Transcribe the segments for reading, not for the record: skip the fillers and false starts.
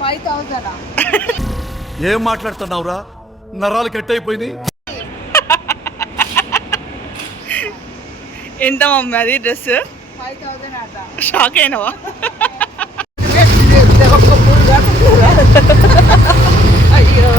5000 ఏం మాట్లాడుతున్నావురా? నరాలు కట్ అయిపోయింది. ఎంత మమ్మీ అది డ్రెస్? 5000 అట. షాక్ అయినవా? అయ్యో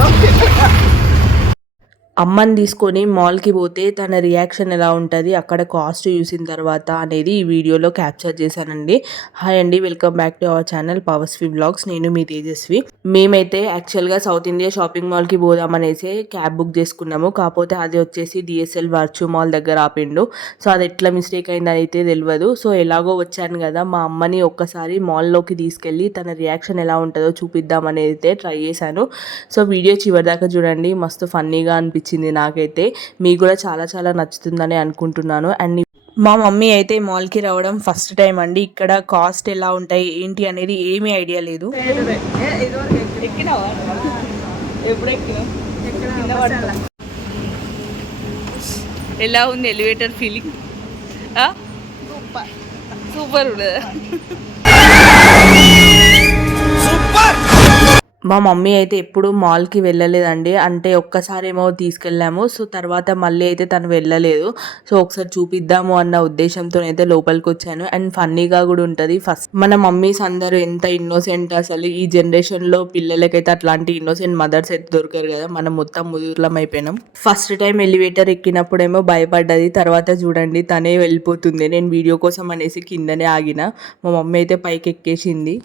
అమ్మని తీసుకొని మాల్కి పోతే తన రియాక్షన్ ఎలా ఉంటుంది అక్కడ కాస్ట్ చూసిన తర్వాత అనేది ఈ వీడియోలో క్యాప్చర్ చేశానండి. హాయ్ అండి, welcome back to our channel పవర్స్వి బ్లాగ్స్. నేను మీ తేజస్వి. మేమైతే యాక్చువల్గా సౌత్ ఇండియా షాపింగ్ మాల్కి పోదామనేసి క్యాబ్ బుక్ చేసుకున్నాము. కాకపోతే అది వచ్చేసి డిఎస్ఎల్ వర్చు మాల్ దగ్గర ఆపిండు. సో అది ఎట్లా మిస్టేక్ అయిందని అయితే తెలియదు. సో ఎలాగో వచ్చాను కదా, మా అమ్మని ఒక్కసారి మాల్లోకి తీసుకెళ్ళి తన రియాక్షన్ ఎలా ఉంటుందో చూపిద్దామని అయితే ట్రై చేశాను. సో వీడియో చివరిదాకా చూడండి, మస్తు ఫన్నీగా అనిపించింది నాకైతే. మీకు కూడా చాలా చాలా నచ్చుతుందని అనుకుంటున్నాను. అండ్ మా మమ్మీ అయితే మాల్కి రావడం ఫస్ట్ టైం అండి. ఇక్కడ కాస్ట్ ఎలా ఉంటాయి ఏంటి అనేది ఏమీ ఐడియా లేదు. ఎలా ఉంది ఎలివేటర్ ఫీలింగ్? సూపర్ ఉండదా? మా మమ్మీ అయితే ఎప్పుడు మాల్కి వెళ్ళలేదండి. అంటే ఒక్కసారేమో తీసుకెళ్ళాము. సో తర్వాత మళ్ళీ అయితే తను వెళ్ళలేదు. సో ఒకసారి చూపిద్దాము అన్న ఉద్దేశంతో అయితే లోపలికి వచ్చాను. అండ్ ఫన్నీగా కూడా ఉంటుంది. ఫస్ట్ మన మమ్మీస్ అందరూ ఎంత ఇన్నోసెంట్, అసలు ఈ జనరేషన్లో పిల్లలకైతే అట్లాంటి ఇన్నోసెంట్ మదర్స్ అయితే దొరకరు కదా. మనం మొత్తం ముదుర్లం అయిపోయినాం. ఫస్ట్ టైం ఎలివేటర్ ఎక్కినప్పుడేమో భయపడ్డది. తర్వాత చూడండి తనే వెళ్ళిపోతుంది. నేను వీడియో కోసం అనేసి కిందనే ఆగిన. మా మమ్మీ అయితే పైకి ఎక్కేసింది.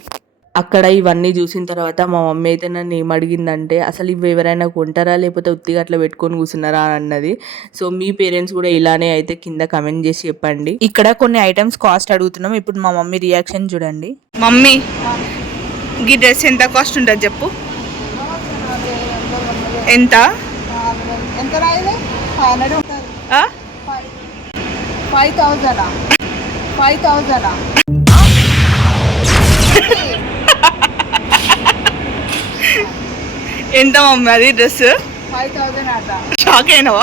అక్కడ ఇవన్నీ చూసిన తర్వాత మా మమ్మీ అయితే నన్ను ఏమడిగిందంటే, అసలు ఇవి ఎవరైనా కొంటారా లేకపోతే ఉత్తిగా అట్లా పెట్టుకొని కూర్చున్నారా అని అన్నది. సో మీ పేరెంట్స్ కూడా ఇలానే అయితే కింద కమెంట్ చేసి చెప్పండి. ఇక్కడ కొన్ని ఐటమ్స్ కాస్ట్ అడుగుతున్నాం. ఇప్పుడు మా మమ్మీ రియాక్షన్ చూడండి. మమ్మీ ఈ డ్రెస్ ఎంత కాస్ట్ ఉంటుంది చెప్పు? ఎంత? ఎంత రాయలే? 500 ఉంటుంది. 5000 5000 ఎంత మమ్మీ అది డ్రెస్? 5000 అట. షాక్ అయినవా?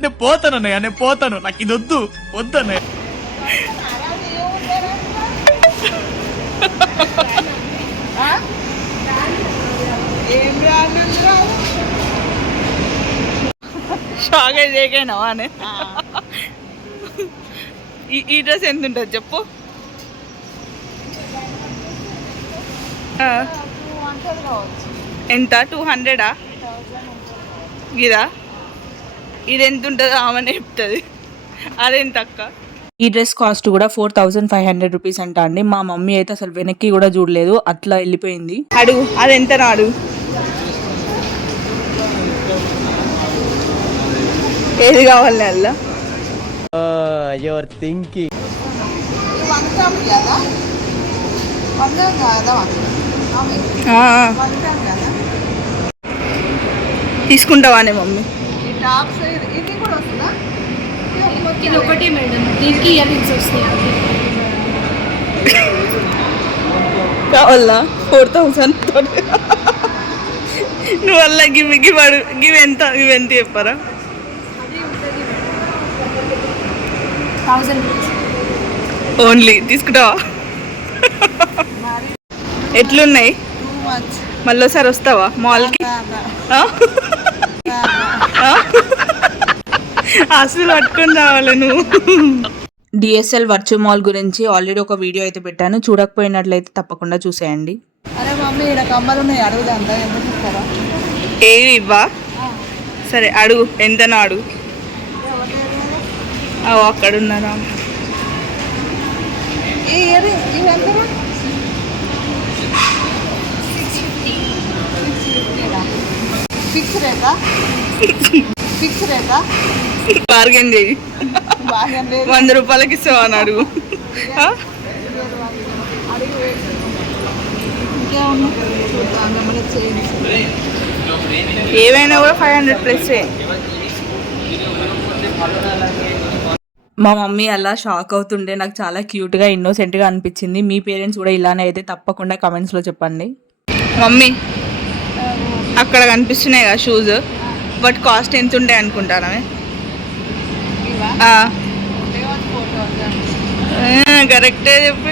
నేను పోతానన్నయ్య, నేను పోతాను. నాకు ఇది వద్దు వద్దన్నయ్య. ఏం బ్రాండ్? షాక్ అయినావా అని? ఈ డ్రెస్ ఎంత ఉంటుంది చెప్పు? ఎంత? 200? ఇదా? ఇది ఎంత ఉంటుందో ఆమెనే చెప్తుంది. అదెంత అక్క? ఈ డ్రెస్ కాస్ట్ కూడా 4500 రూపీస్ అంట అండి. మా మమ్మీ అయితే అసలు వెనక్కి కూడా చూడలేదు, అట్లా వెళ్ళిపోయింది. అడుగు అదెంత నా అడుగు. ఏది కావాలి అలా? Your thinking. తీసుకుంటావానే మమ్మీ? ఇది కూడా వస్తుందా? ఇది ఒకటి మేడం, దీనికి ఇయర్ రింగ్స్ వస్తాయి. కావాలా? 4000 నువ్వు వల్ల గివ్ ఎంత చెప్పారా? 1000 ఓన్లీ తీసుకుంటావా? ఎట్లున్నాయి? మళ్ళీ ఒకసారి వస్తావా మాల్కి? అసలు పట్టుకొని రావాలి నువ్వు. డిఎస్ఎల్ వర్చు మాల్ గురించి ఆల్రెడీ ఒక వీడియో అయితే పెట్టాను, చూడకపోయినట్లయితే తప్పకుండా చూసేయండి. అరే మమ్మీ ఇక్కడ కమ్మలు ఉన్నాయి, అడుగుదా అంతా ఎందుకు ఇస్తారా? ఏవి ఇవ్వా? సరే అడుగు, ఎంతనో అడుగు. అక్కడ ఉన్నారా? ఇవి ఎంత? ఫిక్స్ రేటా? ఫిక్స్ రేటా? బార్గెన్ చేయి. 100 రూపాయలకి ఇస్తావా అని అడుగు. ఏవైనా కూడా 500 ప్లస్. మా మమ్మీ అలా షాక్ అవుతుండే నాకు చాలా క్యూట్గా ఇన్నోసెంట్గా అనిపించింది. మీ పేరెంట్స్ కూడా ఇలానే అయితే తప్పకుండా కమెంట్స్లో చెప్పండి. మమ్మీ అక్కడ కనిపిస్తున్నాయి కదా షూస్, బట్ కాస్ట్ ఎంత ఉంటాయి అనుకుంటారా? కరెక్టే చెప్పి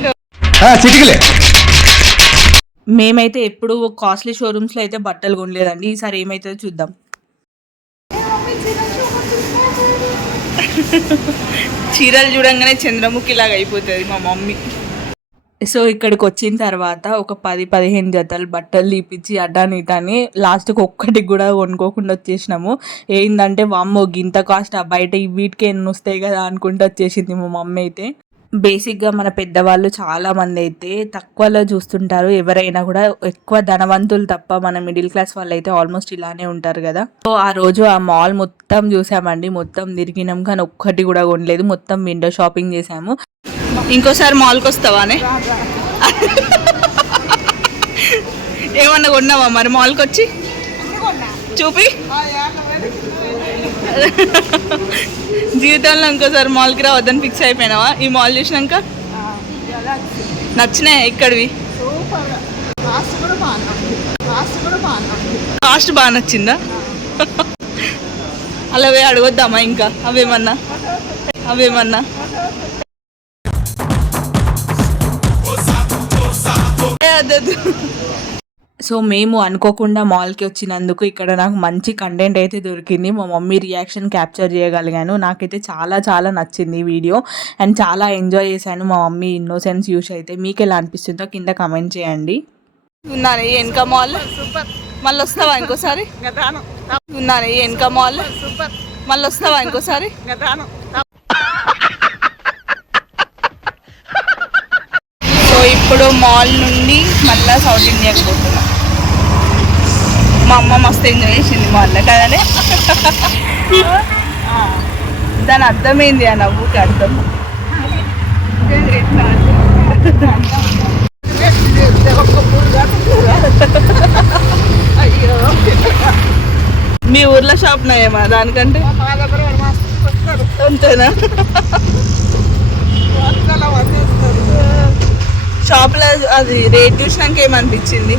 మేమైతే ఎప్పుడు కాస్ట్లీ షోరూమ్స్లో అయితే బట్టలు కొనలేదండి. ఈసారి ఏమైతుందో చూద్దాం. చీరలు చూడంగానే చంద్రముఖి లాగా అయిపోతుంది మా మమ్మీ. సో ఇక్కడికి వచ్చిన తర్వాత ఒక 10-15 జతలు బట్టలు తీపిచ్చి అడ్డాని ఇటాని లాస్ట్కి ఒక్కటికి కూడా కొనుక్కోకుండా వచ్చేసినాము. ఏంటంటే వామ్మో గింత కాస్ట్ బయట వీటికి ఎన్ని వస్తాయి కదా అనుకుంటూ వచ్చేసింది మా మమ్మీ అయితే. బేసిక్గా మన పెద్దవాళ్ళు చాలామంది అయితే తక్కువలో చూస్తుంటారు. ఎవరైనా కూడా ఎక్కువ ధనవంతులు తప్ప మన మిడిల్ క్లాస్ వాళ్ళు అయితే ఆల్మోస్ట్ ఇలానే ఉంటారు కదా. సో ఆ రోజు ఆ మాల్ మొత్తం చూసామండి, మొత్తం తిరిగినాం కానీ ఒక్కటి కూడా కొనలేదు. మొత్తం విండో షాపింగ్ చేసాము. ఇంకోసారి మాల్కి వస్తావానే? ఏమన్నా కొన్నావా మరి మాల్కి వచ్చి? చూపి. జీవితంలో ఇంకోసారి మాల్కి రావద్దని ఫిక్స్ అయిపోయినావా ఈ మాల్ చూసినాక? నచ్చినాయి ఇక్కడివి? కాస్ట్ బాగా నచ్చిందా? అలాగే అడగొద్దామా ఇంకా అవేమన్నా? సో మేము అనుకోకుండా మాల్కి వచ్చినందుకు ఇక్కడ నాకు మంచి కంటెంట్ అయితే దొరికింది. మా మమ్మీ రియాక్షన్ క్యాప్చర్ చేయగలిగాను. నాకైతే చాలా చాలా నచ్చింది ఈ వీడియో అండ్ చాలా ఎంజాయ్ చేశాను మా మమ్మీ ఇన్నోసెన్స్ యూస్ అయితే. మీకు ఎలా అనిపిస్తుందో కింద కమెంట్ చేయండి. ఉన్నాను వెనక మాల్. మళ్ళీ వస్తావా ఇంకోసారి? ఉన్నాను వెనక మాల్. మళ్ళీ వస్తావా ఇంకోసారి? సో ఇప్పుడు మాల్ నుండి మళ్ళీ సౌత్ ఇండియాకి పోతున్నాం. మా అమ్మ మస్తు ఎంజాయ్ చేసింది మాల్లో కదనే. దాని అర్థమైంది ఆ నవ్వుకి అర్థం. మీ ఊర్లో షాప్ నయమా దానికంటే? అంతేనా? షాప్లో అది రేట్ చూసినాక ఏమనిపించింది?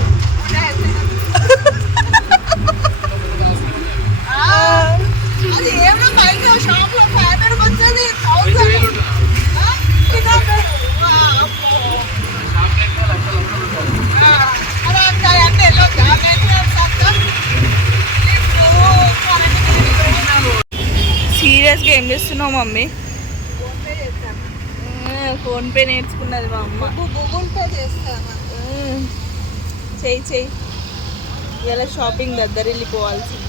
సీరియస్గా ఏం చేస్తున్నావు మమ్మీ? ఫోన్పే నేర్చుకున్నది మా అమ్మ. గూగుల్ పే చేస్తాను. చెయ్యి ఇలా షాపింగ్ దగ్గర వెళ్ళిపోవాల్సింది.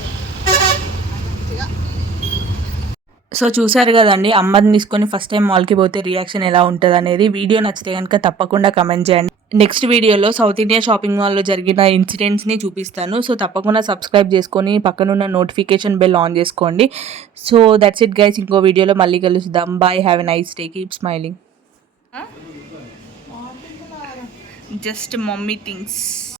సో చూసారు కదండి, అమ్మని తీసుకొని ఫస్ట్ టైం మాల్కి పోతే రియాక్షన్ ఎలా ఉంటుంది అనేది. వీడియో నచ్చితే కనుక తప్పకుండా కమెంట్ చేయండి. నెక్స్ట్ వీడియోలో సౌత్ ఇండియా షాపింగ్ మాల్లో జరిగిన ఇన్సిడెంట్స్ని చూపిస్తాను. సో తప్పకుండా సబ్స్క్రైబ్ చేసుకొని పక్కనున్న నోటిఫికేషన్ బెల్ ఆన్ చేసుకోండి. So that's it guys. ఇంకో వీడియోలో మళ్ళీ కలుద్దాం. Bye, have a nice day, keep smiling. Just mummy things.